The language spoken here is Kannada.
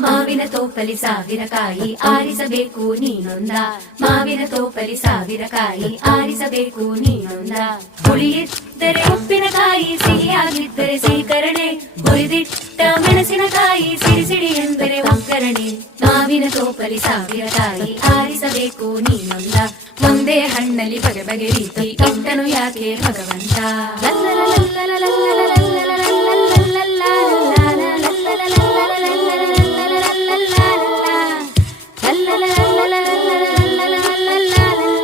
ಮಾವಿನ ತೋಪಲಿ ಸಾವಿರ ಕಾಯಿ ಆರಿಸಬೇಕು ನೀನೊಂದ, ಮಾವಿನ ತೋಪಲಿ ಸಾವಿರ ಕಾಯಿ ಆರಿಸಬೇಕು ನೀನೊಂದ. ಹುಳಿಯಿದ್ದರೆ ಉಪ್ಪಿನಕಾಯಿ, ಸಿಹಿಯಾಗಿದ್ದರೆ ಸೀಕರಣೆ, ಹುರಿದಿಟ್ಟ ಮೆಣಸಿನಕಾಯಿ, ಸಿಡಿ ಸಿಡಿ ಎಂದರೆ ಒಗ್ಗರಣೆ. ಮಾವಿನ ತೋಪಲಿ ಸಾವಿರ ಕಾಯಿ ಆರಿಸಬೇಕು ನೀನೊಂದ, ಒಂದೇ ಹಣ್ಣಲ್ಲಿ ಬಗೆ ಬಗೆ ರೀತಿ ಇಟ್ಟನು ಯಾಕೆ ಭಗವಂತ.